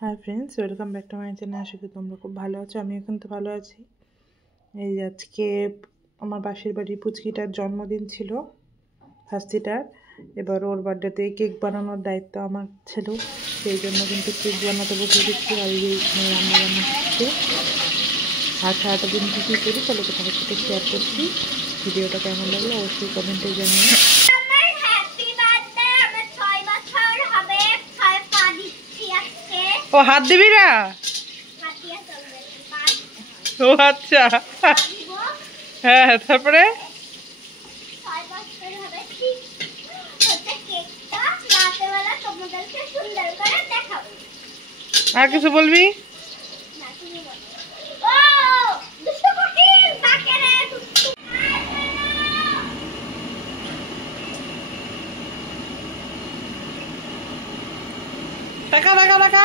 High friends, welcome back to my channel. আশা করি তোমরা খুব ভালো আছো। আমি এখন তো ভালো আছি। এই আজকে আমার পাশের বাড়ির পুচকিটার জন্মদিন ছিল, হাসিটার। এবার ওর বার্থডেতে কেক বানানোর দায়িত্ব আমার ছিল, সেই জন্য কিন্তু কেক বানাতে বসে গেছি। আর এই রান্না বান্না হচ্ছে। আর সারাটা দিন কী কী করি চলো তোমাদের সাথে শেয়ার করছি। ভিডিওটা কেমন লাগলো অবশ্যই কমেন্টে জানিয়ে। ও হাত দিবি না? ও আচ্ছা, হ্যাঁ। তারপরে আর কিছু বলবি? টাকা টাকা টাকা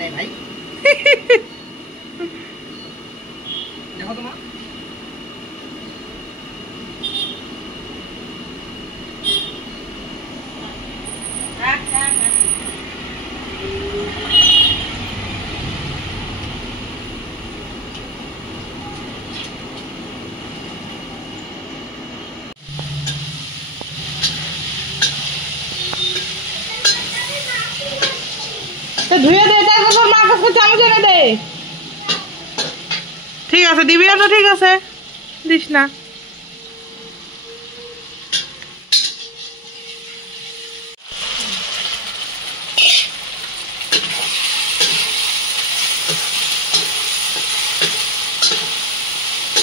নাই ভাই। দেখো তোমার ধুয়ে দে, তারপর মা কাছে চামচ এনে দে। ঠিক আছে, দিবি না? ঠিক আছে, দিস না।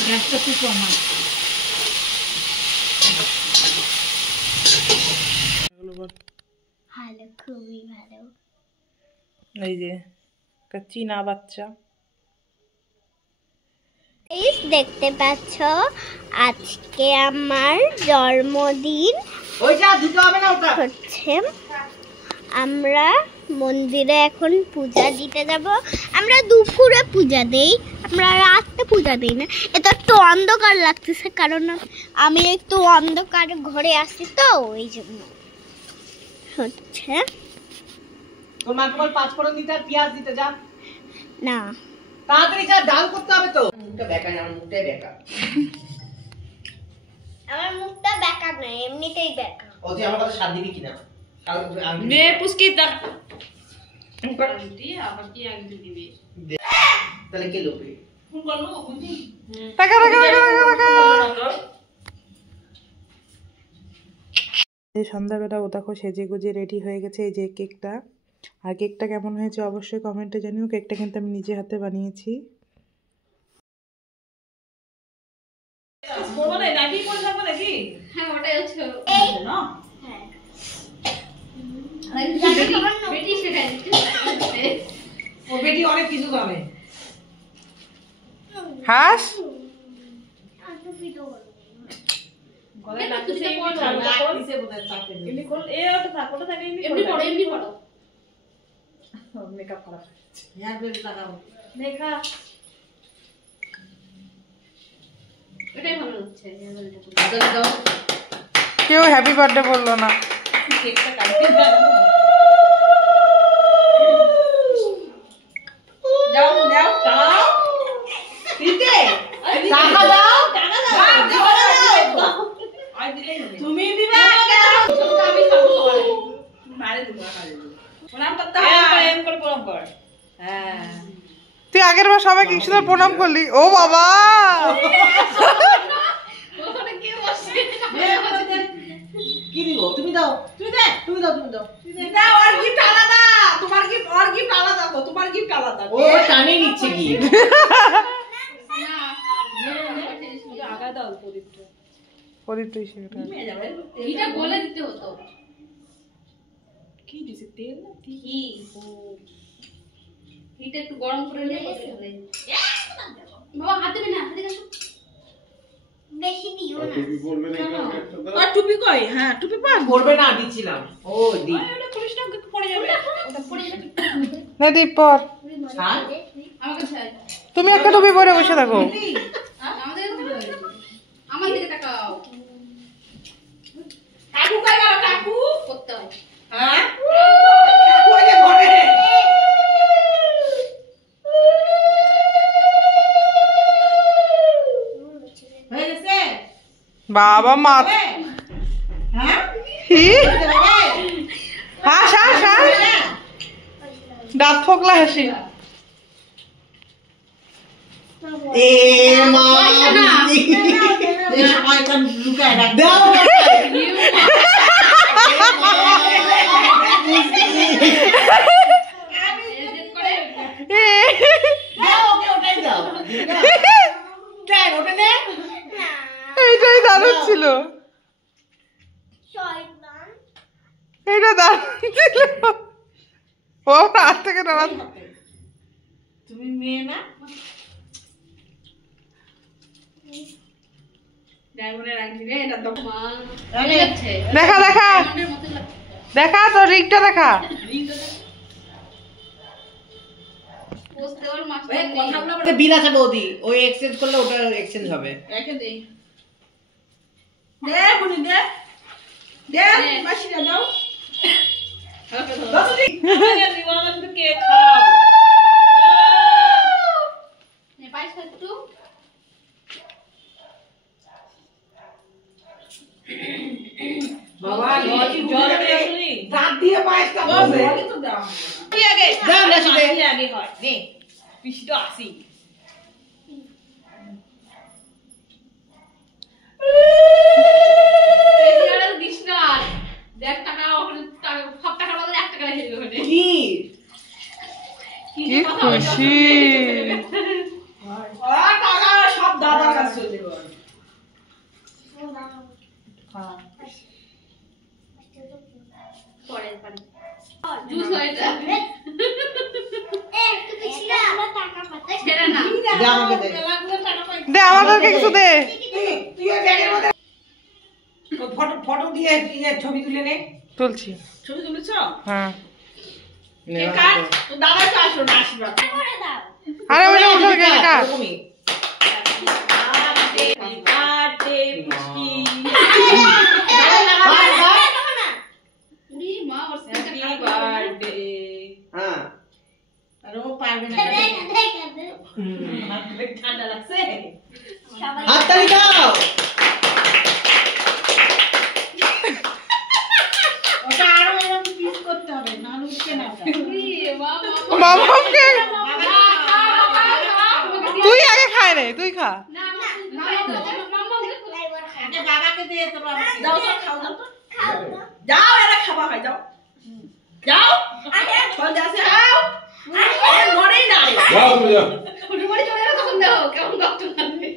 গ্যাসটা খুব কমা। ভালো, খুবই ভালো। এই যে চীনা বাচ্চা দেখতে পাচ্ছ, আজকে আমার জন্মদিন হচ্ছে। আমরা মন্দিরে এখন পূজা দিতে যাব। আমরা দুপুরে পূজা দেই, আমরা রাতে পূজা দিই না। এটা একটু অন্ধকার লাগতেছে, কারণ আমি একটু অন্ধকার ঘরে আসি, তো ওই জন্য হচ্ছে। তোমার পাঁচ ফোড়ন দিতে আর পেঁয়াজ দিতে যা না, তাড়াতাড়ি যা, ডাল করতে হবে তো। মুখটা বেঁকা না, আমার মুখটাই বেঁকা। আমার মুখটা বেঁকা না, এমনিতেই বেঁকা। ও তুই আমার কথা স্বাদ দিবি কিনা? নে পুচকি দা তাহলে কে লোপে? টাকা টাকা টাকা। এই সন্ধ্যাবেলা ও দেখো সেজে গুজে রেডি হয়ে গেছে। এই যে কেকটা, আর কেকটা কেমন হয়েছে অবশ্যই কমেন্টে জানিও। কেকটা কিন্তু আমি নিজে হাতে বানিয়েছি। হাস কেউ হ্যাপি বার্থডে বললো না। তুমি দিবে তুই আগের বার সবাইকে কি সুন্দর প্রণাম করলি। ও বাবা, কি দিব? তুমি দাও, তুমি দে, তুমি দাও, তুমি দাও, তুমি দাও। আর গিফট আলাদা, তোমার গিফট আর গিফট আলাদা তো, তোমার গিফট আলাদা। ও টানে নিচ্ছে কি? না আগা দাও প্রদীপটা। প্রদীপটা হিসেবে এটা বলে দিতে হতো। কি দিছে? তেল না ঘি। এটা একটু গরম করে নিয়ে হবে। বাবা হাতে না, হাতে কাছো। বেশি দিও না। টুপি পরবে না কেন? আর টুপি কই? হ্যাঁ টুপি পরবে না, দিছিলাম। ও দি ওটা পুলিশটা পড়ে যাবে, ওটা পড়ে যাবে। না দীপ পর, আমাকে ছাড়। তুমি একটা টুপি পরে বসে থাকো। আমাদের বাবা মা হ্যাঁ হাস হাস হাস দাঁত ফোকলা হাসি এ মা এই শয়তান লুকায় রাখ দাও এইটাই দারুণ ছিল এটা দারুণ ছিল ও হাত থেকে নামা তুমি মেয়ে না দেখা দেখা দেখা তোর রিংটা দেখা বিল আছে বৌদি ওই এক্সচেঞ্জ করলে ওটা এক্সচেঞ্জ হবে রেখে দেই দে বুনি দে দে মাসি দাও বাবা জল দিয়ে শুনি দাঁত দিয়ে পায়েসটা বসে তো দাও আগে দাও না শুনে আগে হয় নে পিসিটা আসি কি খুশি টাকা সব দাদার কাছে চলে যাবে দে আমাদেরকে কিছু দে ফটো দিয়ে ছবি তুলে নে তুলছি ছবি তুলেছ হ্যাঁ তো দাদা তো আসলো না আশীর্বাদ আরে ওটা ওটা কেটে ঠান্ডা লাগছে হাততালি দাও ওটা আরো এরকম পিস করতে হবে না লুচকে না মামাকে তুই আগে খায় রে তুই খা বাবাকে দিয়ে তো যাও তো খাও দাও তো যাও এরা খাবা হয় যাও যাও চল যাচ্ছে যাও আরে মরেই না যাও তুমি যাও ফুটে পড়ে চলে গেল তখন দাও কেমন কষ্ট লাগবে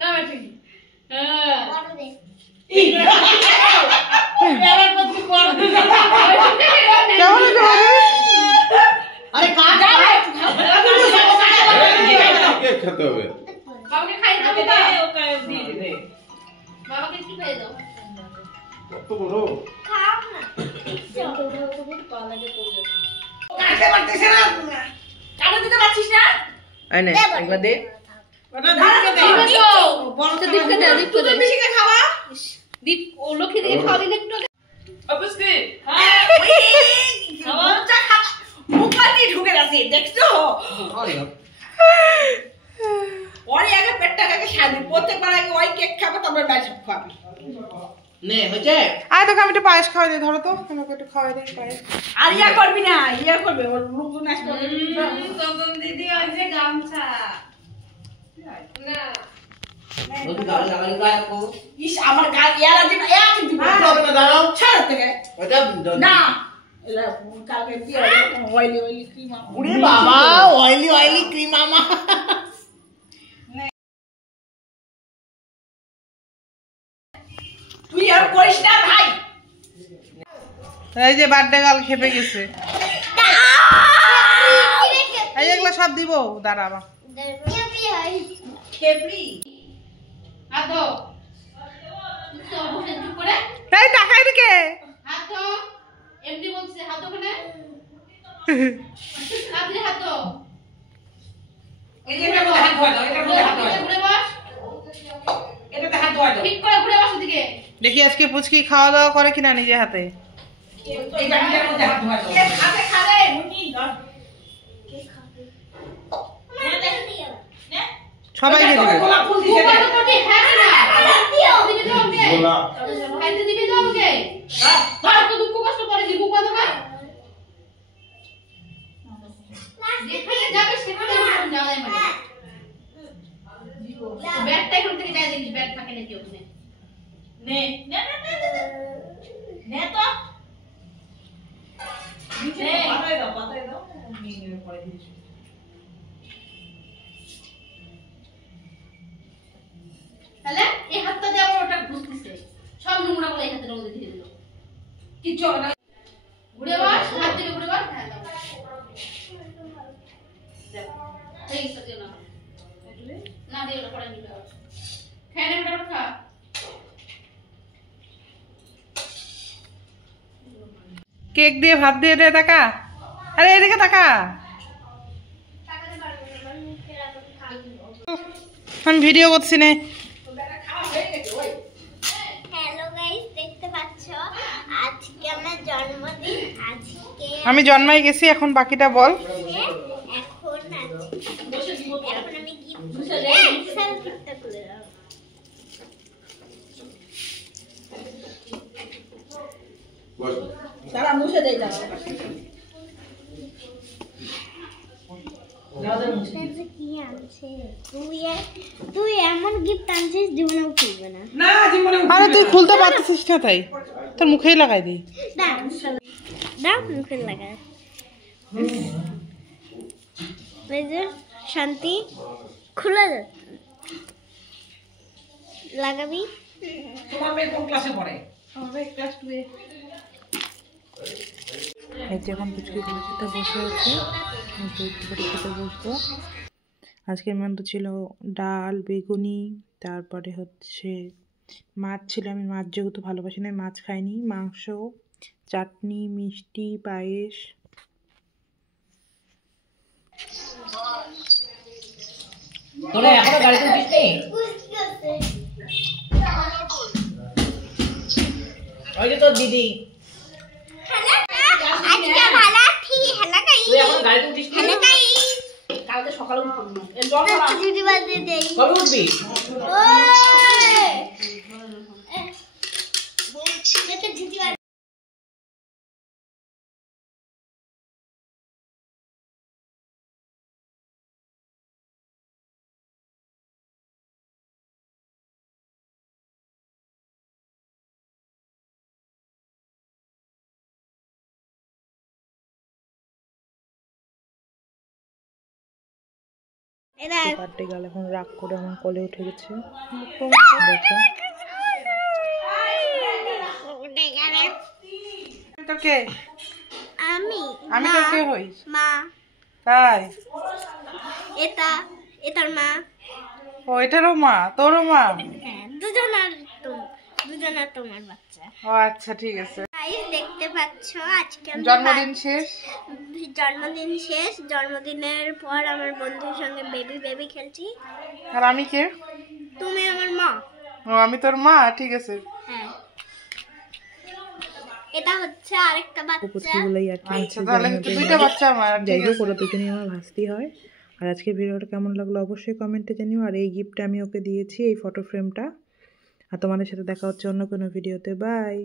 না বেটি হ্যাঁ এর মধ্যে কোন কেমন আছে আরে কা যাও কেক খেতে হবে বাবাকে খাই দাও দে ওকে দিয়ে দে বাবাকে কি খাই দাও কত বড় কাটতে পারতেছ না কাটতে দিতে পারছিস না আই নে একবার দে ওটা দিকে দে বড় তো দীপকে দে দীপকে দে বেশি করে খাওয়া দীপ ও লক্ষ্মী দিয়ে খাওয়া দিলে একটু অবশ্যই হ্যাঁ ওই খাওয়াটা খা মুখাতে ঢুকে আছে দেখছো ওরে আগে পেটটা আগে শাদি প্রত্যেকবার আগে ওই কেক খাবে তারপর বাইসব খাবে নে হয়েছে আয় তোকে আমি একটু পায়েস খাওয়াই দিই ধরো তো আমাকে একটু খাওয়াই দিই পায়েস আর ইয়া করবি না ইয়া করবে ওর লোকজন আসবে গগন দিদি ওই যে গামছা না ইস আমার গাল ইয়ারা দিন এক দিন হবে না দাঁড়াও ছাড় থেকে ওটা না এলা কালকে দিয়ে অয়েলি অয়েলি ক্রিম ওরে বাবা অয়েলি অয়েলি ক্রিম আমা তুই আর করিস না ভাই এই যে বার্থডে গাল খেপে গেছে এই এগুলো সব দিব দাঁড়া আমার খেপড়ি হাত দাও তো বসে চুপ করে এই টাকা এদিকে হাত দাও এমনি বলছে হাত ওখানে আপনি হাত দাও এটার মধ্যে হাত ধোয়া দাও এটার মধ্যে হাত ধোয়া দাও ঘুরে বস এটাতে হাত ধোয়া দাও ঠিক করে ঘুরে বস দিকে দেখি আজকে পুচকি খাওয়া দাওয়া করে কিনা নিজে হাতে এটার মধ্যে হাত ধোয়া দাও হাতে খাবে মুনি ধর সবাইকে দেবে গোলাপ ফুল দিছে উপরে তো হ্যাঁ না যা খাইতে দিবি তো আমাকে আর তো দুঃখ কষ্ট করে দিব কত ভাই যেখানে যাবে সেখানে যাওয়াই মানে ব্যাগটা এখন থেকে দিয়ে দিস ব্যাগ থাকে নাকি ওখানে নে নে নে নে তো নে পাতায় দাও নিয়ে নেবে পরে দিস তাহলে এই হাতটা দিয়ে আমার ওটা ঘুরতেছে সব নোংরা বলে এই হাতের মধ্যে দিয়ে দিল কিছু না ঘুরে বাস হাত দিয়ে ঘুরে বাস হ্যাঁ দাও এই সত্যি না না দিয়ে ওটা পরে নিবে খাই না ওটা খা কেক দিয়ে ভাত দিয়ে দে টাকা। আরে এদিকে টাকা, আমি ভিডিও করছি না। হ্যালো গাইস, দেখতে পাচ্ছ আজকে আমার জন্মদিন। আজকে আমি জন্মাই গেছি, এখন বাকিটা বল। এখন আমি গিফট গিফটটা খুলে দাও। বস সারা মুছে দেই দাও কি আনছে তুই এমন গিফট আনছিস জীবনেও খুলবে না। না জীবনে আরে তুই খুলতে পারতেছিস না, তাই তোর মুখেই লাগাই দি। দাও মুখে লাগা। এই যে শান্তি খুলে যাচ্ছে, লাগাবি। তোমার মেয়ে কোন ক্লাসে পড়ে? আমার মেয়ে ক্লাস 2 এ। এই যে এখন পুচকি খেতে বসে আছে, খেতে বসবো। আজকের মেনু ছিল ডাল, বেগুনি, তারপরে হচ্ছে মাছ ছিল। আমি মাছ যেহেতু ভালোবাসি না, মাছ খাইনি। মাংস, চাটনি, মিষ্টি, পায়েস। তোরা এখনো গাড়িতে উঠিসনি? ওই যে তোর দিদি। আজকে ভালো আছি। হ্যালো গাইস, তুই এখন গাড়িতে উঠিসনি? হ্যালো গাইস, কালকে সকালে উঠবো না। এ জল খাওয়া। দিদি বাজে দেই। কবে উঠবি? ওই এটা দিদি বাজে। এরা বার্থডে গাল এখন রাগ করে আমার কোলে উঠে গেছে। দেখো তোকে আমি আমি মা, তোর কে হই? মা, তাই এটার মা। ও এটারও মা, তোরও মা? হ্যাঁ, দুজনার তোমার বাচ্চা। ও আচ্ছা ঠিক আছে। গাইস দেখতে পাচ্ছ আজকে আমরা জন্মদিন শেষ। জন্মদিন শেষ। জন্মদিনের পর আমার বন্ধুর সঙ্গে বেবি খেলছি। আর আমি কে? তুমি আমার মা। ও আমি তোর মা, ঠিক আছে। হ্যাঁ, এটা হচ্ছে আরেকটা বাচ্চা। পুচকিগুলোই আর কি আছে। তাহলে দুইটা বাচ্চা আমার, যাই হোক ওরা দুজনেই আমার ভাস্তি হয়। আর আজকে ভিডিওটা কেমন লাগলো অবশ্যই কমেন্টে জানিও। আর এই গিফটটা আমি ওকে দিয়েছি, এই ফটো ফ্রেমটা। আর তোমাদের সাথে দেখা হচ্ছে অন্য কোনো ভিডিওতে। বাই।